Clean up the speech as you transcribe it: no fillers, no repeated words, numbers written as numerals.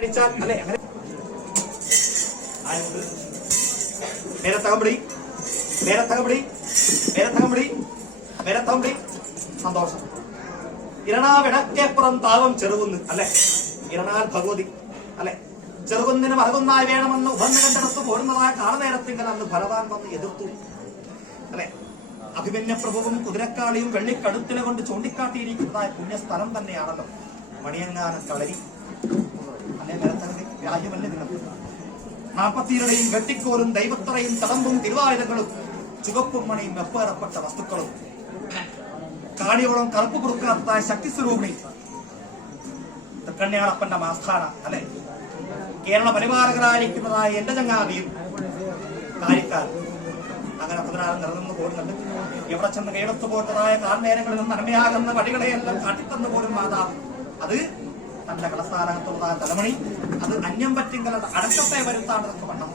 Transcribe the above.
അല്ലെ അങ്ങനെ മേരത്തകമ്പടി മേരത്തകമ്പടി മേരത്തകമ്പടി മേരത്തകമ്പടി സന്തോഷം. ഇരണാവിടക്കേപ്പുറം താവം ചെറുകുന്ന് അല്ലെ ഇരണാൽ ഭഗവതി അല്ലെ ചെറുകുന്നിന് മറുകുന്നായി വേണമെന്ന് ഉഭന്ന് കണ്ടെടുത്ത് പോരുന്നതായ കാലനേരത്തിങ്കൽ അന്ന് ഭരതാൻ വന്ന് എതിർത്തു അല്ലെ. അഭിമന്യ പ്രഭുവും കുതിരക്കാളിയും വെള്ളിക്കടുത്തിനെ കൊണ്ട് ചൂണ്ടിക്കാട്ടിയിരിക്കുന്നതായ പുണ്യസ്ഥലം തന്നെയാണല്ലോ മണിയങ്ങാനം കളരി അല്ലെ. മേരത്തകമ്പടി രാജ്യമല്ലേ നിങ്ങൾക്ക്. 40 വെട്ടിക്കോലും ദൈവത്തറയും തടമ്പും തിരുവായുധങ്ങളും ചുവപ്പും മണിയും വെപ്പേറപ്പെട്ട വസ്തുക്കളും കാണിയോളം കറുപ്പ് കുറുക്കാത്തായ ശക്തി സ്വരൂപിണി തൃക്കണ്യാളപ്പന്റെ ആസ്ഥാന അല്ലെ. കേരള പരിപാലകരായിരിക്കുന്നതായ എന്റെ ചങ്ങാതിയും കാര്യക്കാർ അങ്ങനെ 16 നിറഞ്ഞു പോകുന്നുണ്ട്. എവിടെ ചെന്ന് കൈയെടുത്തു പോട്ടതായ കാൽനേരങ്ങളിൽ നിന്ന് നന്മയാകുന്ന വഴികളെയെല്ലാം കാട്ടിത്തന്നു പോലും മാതാവ് അത് തന്റെ കളസ്ഥാനത്തുള്ളതായ തലമണി അത് അന്യം പറ്റിങ്കൽ അടക്കത്തെ വരുത്താണ്ടതൊക്കെ വണ്ണം